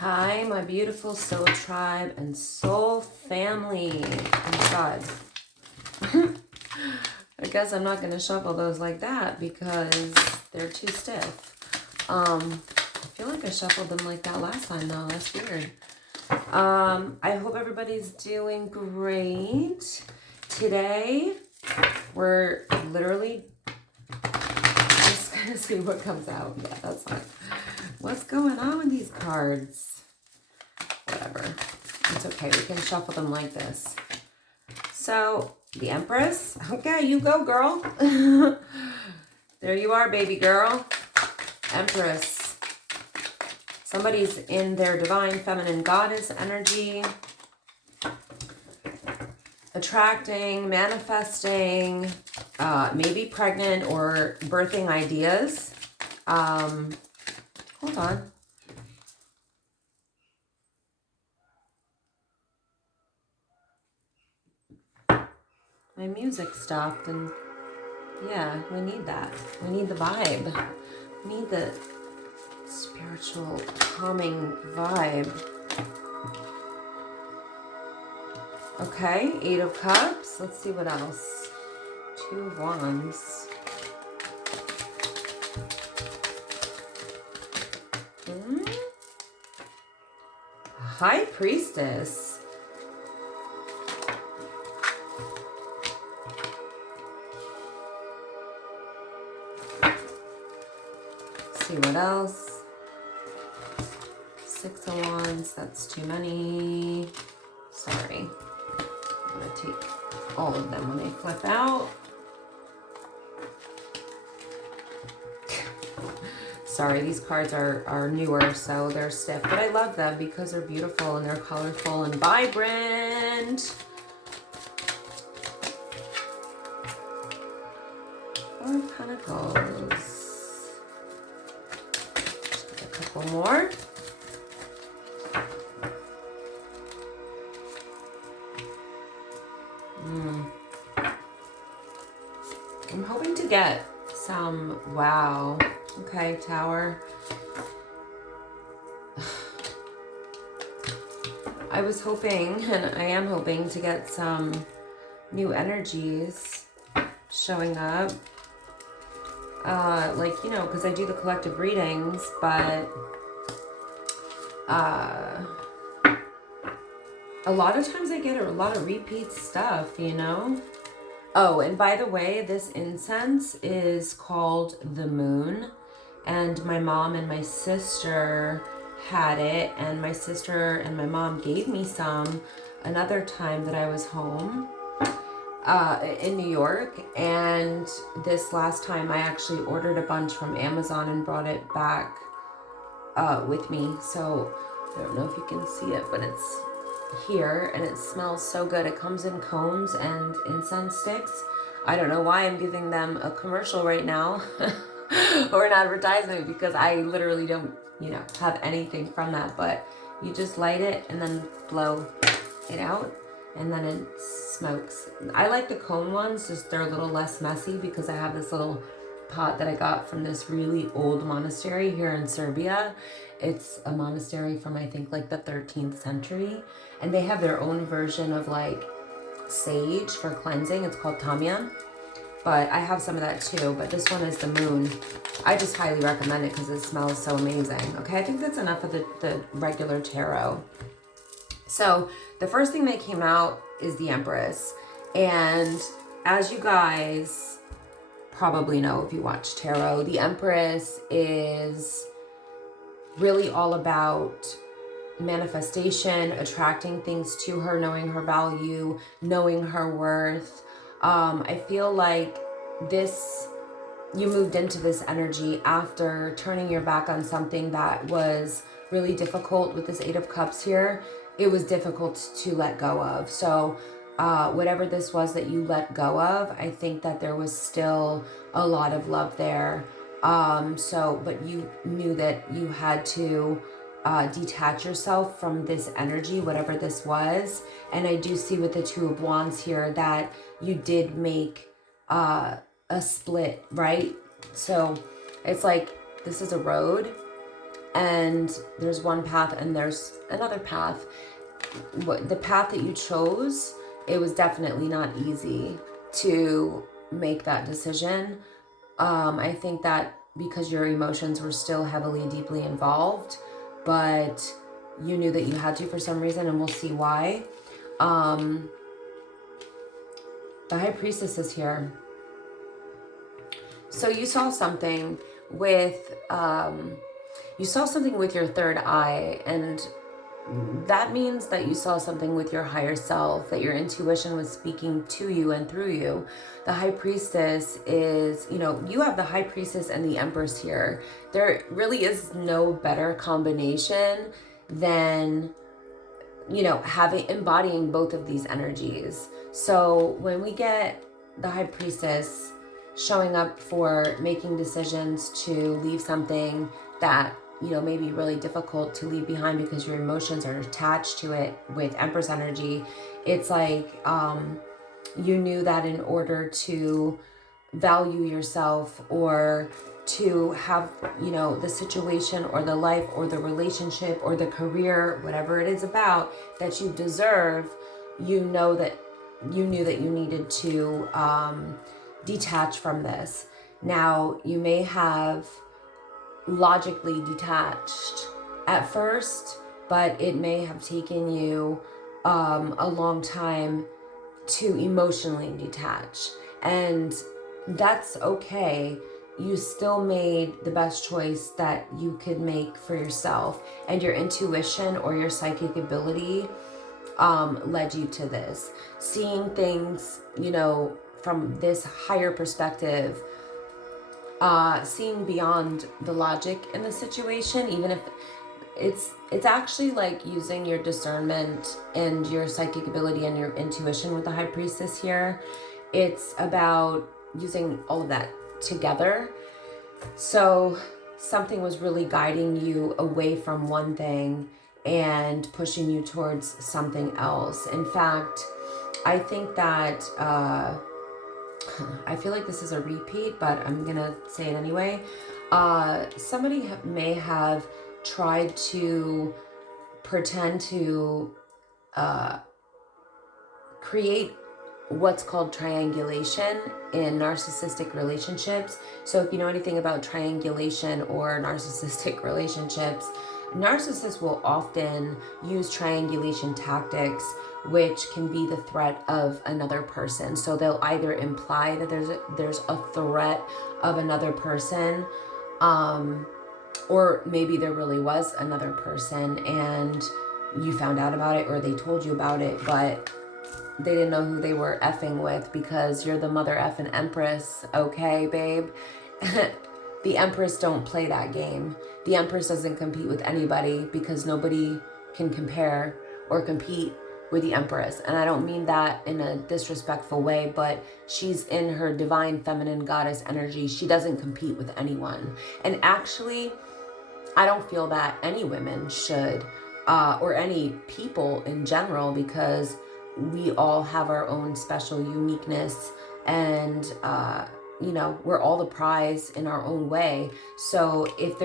Hi, my beautiful soul tribe and soul family. Oh God. I guess I'm not going to shuffle those like that because they're too stiff. I feel like I shuffled them like that last time though. That's weird. I hope everybody's doing great. Today, we're literally just going to see what comes out. Yeah, that's fine. What's going on with these cards? Whatever. It's okay. We can shuffle them like this. So, the Empress. Okay, you go, girl. There you are, baby girl. Empress. Somebody's in their divine feminine goddess energy. Attracting, manifesting, maybe pregnant or birthing ideas. Hold on. My music stopped and yeah, we need that. We need the vibe. We need the spiritual calming vibe. Okay, 8 of Cups. Let's see what else. 2 of Wands. High Priestess. See what else. 6 of Wands. That's too many. Sorry. I'm going to take all of them when they flip out. Sorry, these cards are newer, so they're stiff. But I love them because they're beautiful and they're colorful and vibrant. 4 of Pentacles. A couple more. I'm hoping to get some, wow. Okay, Tower. I was hoping, and I am hoping, to get some new energies showing up. Like, you know, because I do the collective readings, but a lot of times I get a lot of repeat stuff, you know? Oh, and by the way, this incense is called the Moon. And my mom and my sister had it. And my sister and my mom gave me some another time that I was home in New York. And this last time I actually ordered a bunch from Amazon and brought it back with me. So I don't know if you can see it, but it's here and it smells so good. It comes in cones and incense sticks. I don't know why I'm giving them a commercial right now or an advertisement, because I literally don't, you know, have anything from that. But you just light it and then blow it out and then it smokes. I like the cone ones, just they're a little less messy because I have this little pot that I got from this really old monastery here in Serbia. It's a monastery from, I think, like the 13th century. And they have their own version of like sage for cleansing. It's called Tamia. But I have some of that too. But this one is the Moon. I just highly recommend it because it smells so amazing. Okay, I think that's enough of the regular tarot. So the first thing that came out is the Empress. And as you guys probably know if you watch tarot, the Empress is really all about manifestation, attracting things to her, knowing her value, knowing her worth. I feel like you moved into this energy after turning your back on something that was really difficult with this 8 of Cups here. It was difficult to let go of. So whatever this was that you let go of, I think that there was still a lot of love there. But you knew that you had to detach yourself from this energy, whatever this was. And I do see with the 2 of Wands here that you did make a split, right? So it's like this is a road and there's one path and there's another path. The path that you chose, it was definitely not easy to make that decision. I think that because your emotions were still heavily, deeply involved, but you knew that you had to for some reason, and we'll see why. The High Priestess is here. So you saw something with, your third eye, and that means that you saw something with your higher self, that your intuition was speaking to you and through you. The High Priestess is, you have the High Priestess and the Empress here. There really is no better combination than, embodying both of these energies. So when we get the High Priestess showing up for making decisions to leave something that may be really difficult to leave behind because your emotions are attached to it with Empress energy, it's like you knew that in order to value yourself or to have, the situation or the life or the relationship or the career, whatever it is about that you deserve, you knew that you needed to detach from this. Now, you may have logically detached at first, but it may have taken you a long time to emotionally detach, and that's okay. You still made the best choice that you could make for yourself, and your intuition or your psychic ability led you to this, seeing things from this higher perspective, seeing beyond the logic in the situation, even if it's actually like using your discernment and your psychic ability and your intuition with the High Priestess here. It's about using all of that together. So something was really guiding you away from one thing and pushing you towards something else. In fact, I think that I feel like this is a repeat, but I'm gonna say it anyway. Somebody may have tried to pretend to create what's called triangulation in narcissistic relationships. So if you know anything about triangulation or narcissistic relationships, narcissists will often use triangulation tactics, which can be the threat of another person. So they'll either imply that there's a threat of another person, or maybe there really was another person and you found out about it, or they told you about it, but they didn't know who they were effing with because you're the mother effing Empress, okay, babe? The Empress don't play that game. The Empress doesn't compete with anybody because nobody can compare or compete with the Empress. And I don't mean that in a disrespectful way, but she's in her divine feminine goddess energy. She doesn't compete with anyone. And actually, I don't feel that any women should, or any people in general, because we all have our own special uniqueness, and we're all the prize in our own way. So if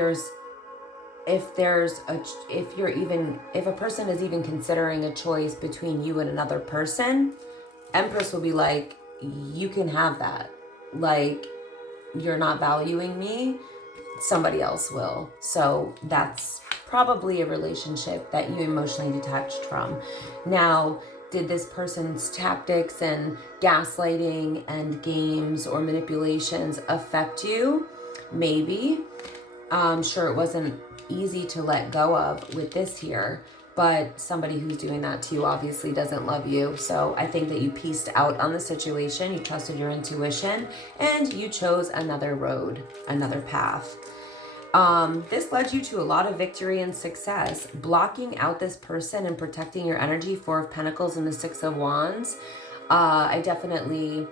a person is even considering a choice between you and another person, Empress will be like, you can have that. Like, you're not valuing me, somebody else will. So that's probably a relationship that you emotionally detached from. Now, did this person's tactics and gaslighting and games or manipulations affect you? Maybe. I'm sure it wasn't easy to let go of with this here, but somebody who's doing that to you obviously doesn't love you. So I think that you pieced out on the situation, you trusted your intuition, and you chose another road, another path. This led you to a lot of victory and success. Blocking out this person and protecting your energy, Four of Pentacles and the Six of Wands. I definitely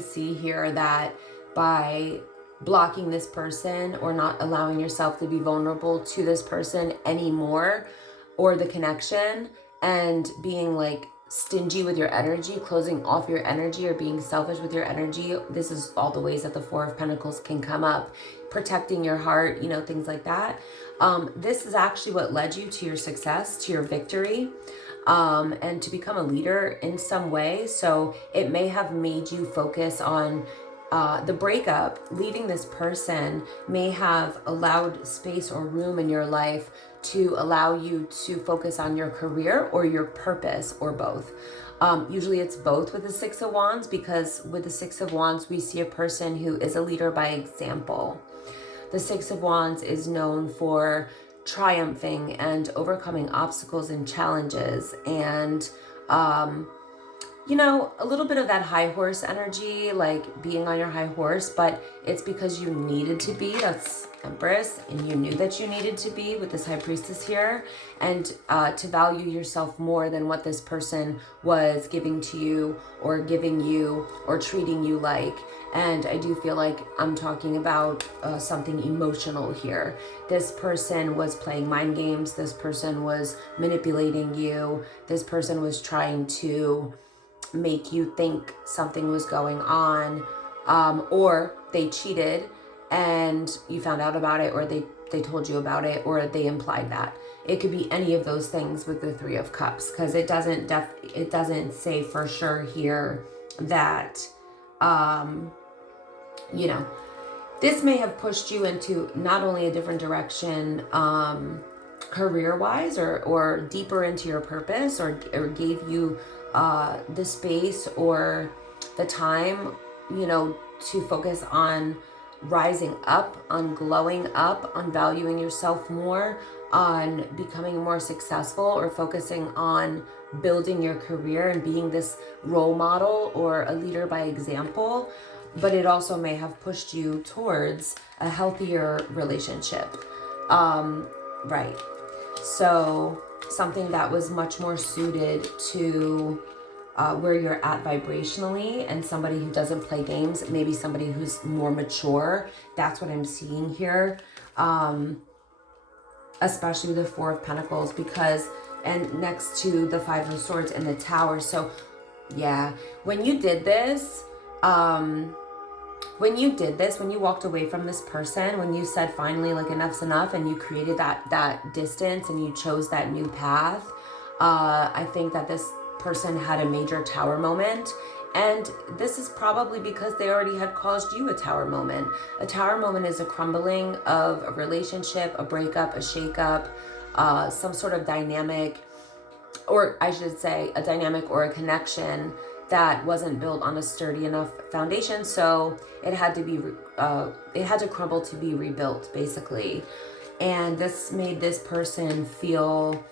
see here that by blocking this person or not allowing yourself to be vulnerable to this person anymore, or the connection, and being like stingy with your energy, closing off your energy, or being selfish with your energy. This is all the ways that the Four of Pentacles can come up. Protecting your heart, you know, things like that. This is actually what led you to your success, to your victory, and to become a leader in some way. So it may have made you focus on the breakup. Leaving this person may have allowed space or room in your life to allow you to focus on your career or your purpose, or both. Usually it's both with the Six of Wands, because with the Six of Wands, we see a person who is a leader by example. The Six of Wands is known for triumphing and overcoming obstacles and challenges, and you know, a little bit of that high horse energy, like being on your high horse, but it's because you needed to be. That's Empress, and you knew that you needed to be with this High Priestess here, and to value yourself more than what this person was giving to you, or giving you, or treating you like. And I do feel like I'm talking about something emotional here. This person was playing mind games. This person was manipulating you. This person was trying to make you think something was going on, or they cheated and you found out about it, or they told you about it, or they implied that. It could be any of those things with the Three of Cups, because it doesn't say for sure here that you know, this may have pushed you into not only a different direction career-wise, or deeper into your purpose, or gave you the space or the time, you know, to focus on rising up, on glowing up, on valuing yourself more, on becoming more successful, or focusing on building your career and being this role model or a leader by example. But it also may have pushed you towards a healthier relationship. Right. So something that was much more suited to where you're at vibrationally, and somebody who doesn't play games, maybe somebody who's more mature. That's what I'm seeing here. Especially the Four of Pentacles, because, and next to the Five of Swords and the Tower. So yeah, when you did this, when you walked away from this person, when you said finally, like, enough's enough, and you created that distance and you chose that new path, I think that this person had a major Tower moment. And this is probably because they already had caused you a Tower moment. A Tower moment is a crumbling of a relationship, a breakup, a shakeup, some sort of dynamic, or I should say a dynamic or a connection that wasn't built on a sturdy enough foundation. So it had to crumble to be rebuilt, basically. And this made this person feel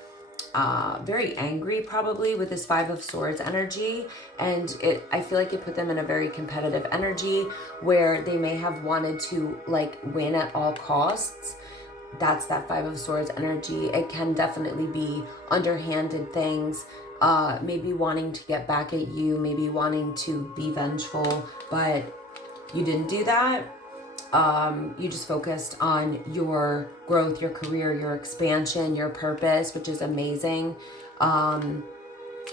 very angry, probably, with this Five of Swords energy. And I feel like it put them in a very competitive energy where they may have wanted to, like, win at all costs. That's that Five of Swords energy. It can definitely be underhanded things, maybe wanting to get back at you, maybe wanting to be vengeful, but you didn't do that. You just focused on your growth, your career, your expansion, your purpose, which is amazing.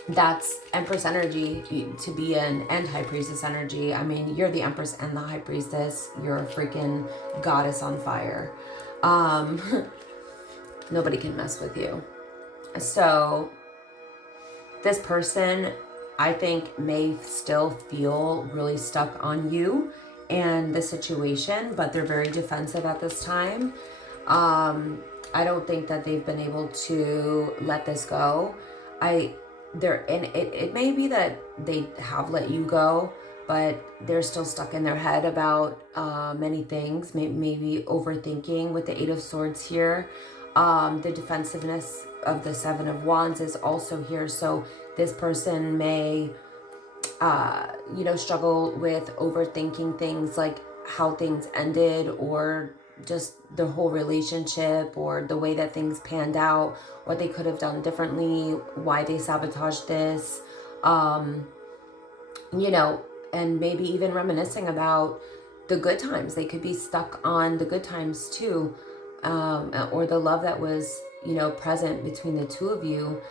That's Empress energy to be in, and High Priestess energy. I mean, you're the Empress and the High Priestess. You're a freaking goddess on fire. Nobody can mess with you. So this person, I think, may still feel really stuck on you and the situation, but they're very defensive at this time. I don't think that they've been able to let this go. It may be that they have let you go, but they're still stuck in their head about many things, maybe overthinking with the Eight of Swords here. The defensiveness of the Seven of Wands is also here. So this person may struggle with overthinking things, like how things ended, or just the whole relationship, or the way that things panned out, what they could have done differently, why they sabotaged this, and maybe even reminiscing about the good times. They could be stuck on the good times too, or the love that was, present between the two of you.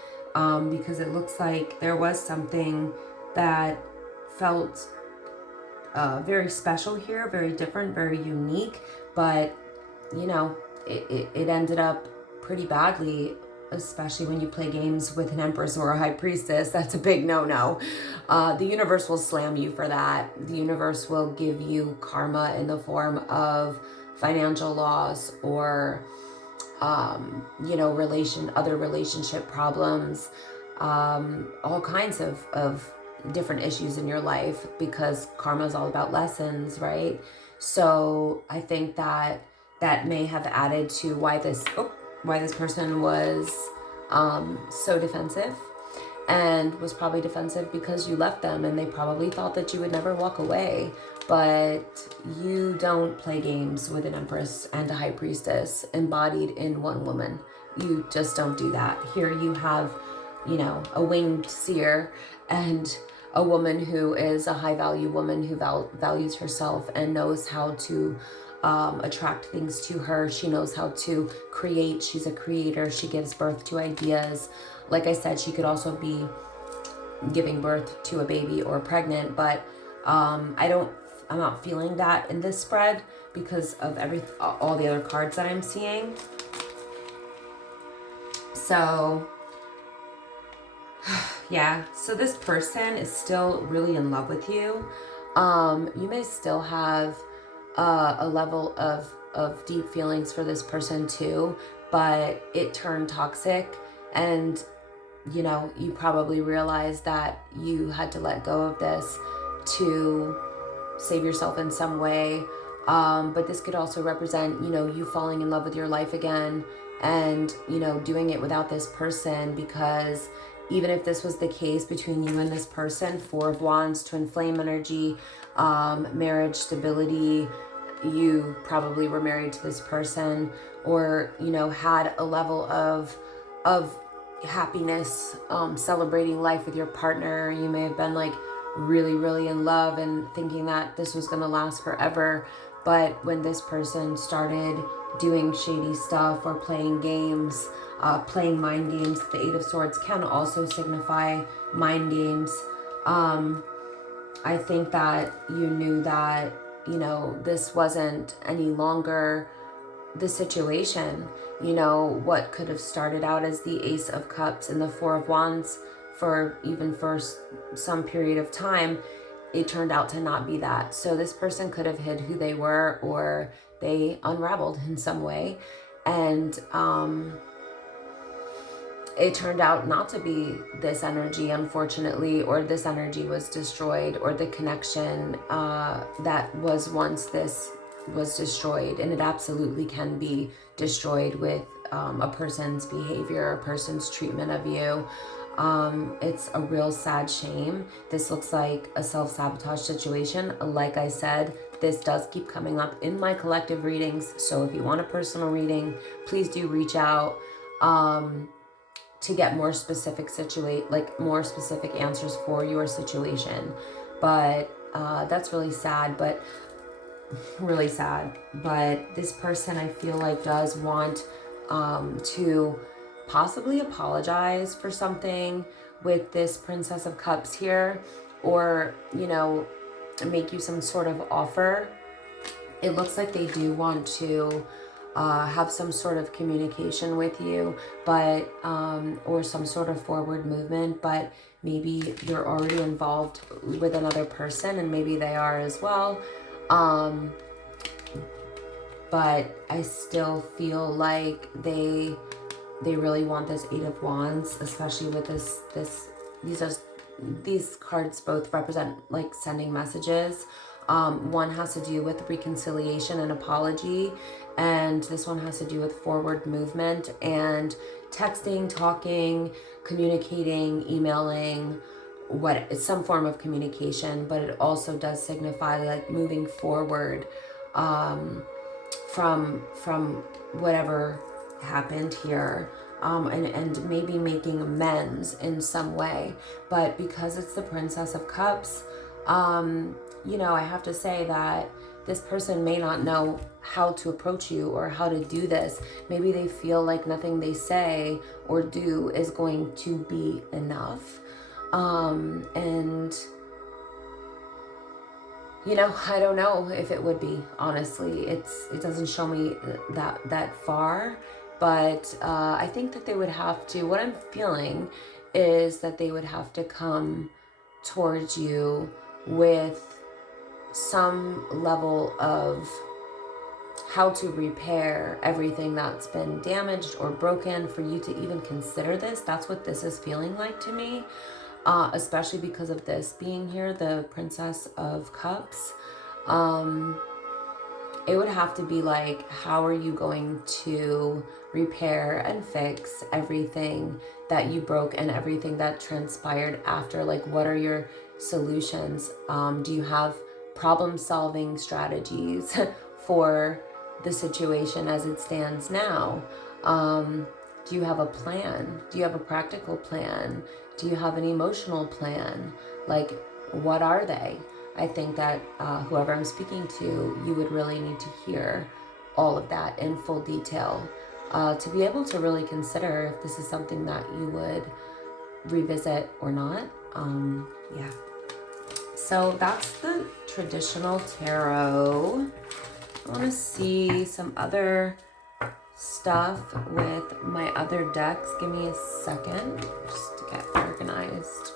because it looks like there was something that felt very special here, very different, very unique, but you know, it ended up pretty badly, especially when you play games with an empress or a high priestess. That's a big no-no. The universe will slam you for that. The universe will give you karma in the form of financial loss or you know, other relationship problems, all kinds of different issues in your life, because karma is all about lessons, right? So I think that may have added to why this person was so defensive, and was probably defensive because you left them, and they probably thought that you would never walk away. But you don't play games with an empress and a high priestess embodied in one woman. You just don't do that. Here you have, you know, a winged seer and a woman who is a high value woman who values herself and knows how to attract things to her. She knows how to create. She's a creator. She gives birth to ideas. Like I said, she could also be giving birth to a baby or pregnant, but I'm not feeling that in this spread because of all the other cards that I'm seeing. So yeah, so this person is still really in love with you. You may still have a level of deep feelings for this person too, but it turned toxic, and you know, you probably realized that you had to let go of this to save yourself in some way. But this could also represent, you know, you falling in love with your life again, and, you know, doing it without this person, because even if this was the case between you and this person, Four of Wands, twin flame energy, marriage stability, you probably were married to this person, or, you know, had a level of happiness, celebrating life with your partner. You may have been like really, really in love and thinking that this was going to last forever. But when this person started doing shady stuff or playing games, playing mind games, the Eight of Swords can also signify mind games. I think that you knew that, you know, this wasn't any longer the situation. You know, what could have started out as the Ace of Cups and the Four of Wands for some period of time, it turned out to not be that. So this person could have hid who they were, or they unraveled in some way, and it turned out not to be this energy, unfortunately, or this energy was destroyed, or the connection that was once this was destroyed. And it absolutely can be destroyed with a person's behavior, a person's treatment of you. It's a real sad shame. This looks like a self-sabotage situation. Like I said, this does keep coming up in my collective readings. So if you want a personal reading, please do reach out to get more specific more specific answers for your situation. But that's really sad, but really sad. But this person, I feel like, does want to possibly apologize for something with this Princess of Cups here, or, you know, make you some sort of offer. It looks like they do want to have some sort of communication with you, but or some sort of forward movement, but maybe you're already involved with another person, and maybe they are as well. But I still feel like they really want this Eight of Wands, especially with these cards both represent like sending messages. One has to do with reconciliation and apology, and this one has to do with forward movement and texting, talking, communicating, emailing, it's some form of communication, but it also does signify like moving forward from whatever happened here, and maybe making amends in some way. But because it's the Princess of Cups, you know, I have to say that this person may not know how to approach you or how to do this. Maybe they feel like nothing they say or do is going to be enough. And you know, I don't know if it would be, honestly. It doesn't show me that far, but I think that they would have to, what I'm feeling is that they would have to come towards you with some level of how to repair everything that's been damaged or broken for you to even consider this. That's what this is feeling like to me. Especially because of this being here, the Princess of Cups. It would have to be like, how are you going to repair and fix everything that you broke and everything that transpired after? Like, what are your solutions? Do you have problem-solving strategies for the situation as it stands now? Do you have a plan? Do you have a practical plan? Do you have an emotional plan? Like, what are they? I think that whoever I'm speaking to, you would really need to hear all of that in full detail to be able to really consider if this is something that you would revisit or not. Yeah. So that's the traditional tarot. I want to see some other stuff with my other decks. Give me a second just to get organized.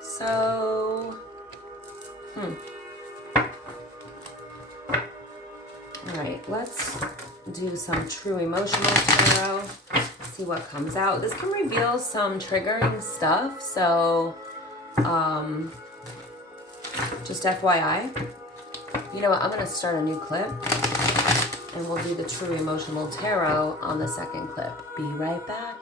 So, all right, let's do some true emotional tarot. See what comes out. This can reveal some triggering stuff, so just FYI. You know what, I'm gonna start a new clip and we'll do the true emotional tarot on the second clip. Be right back.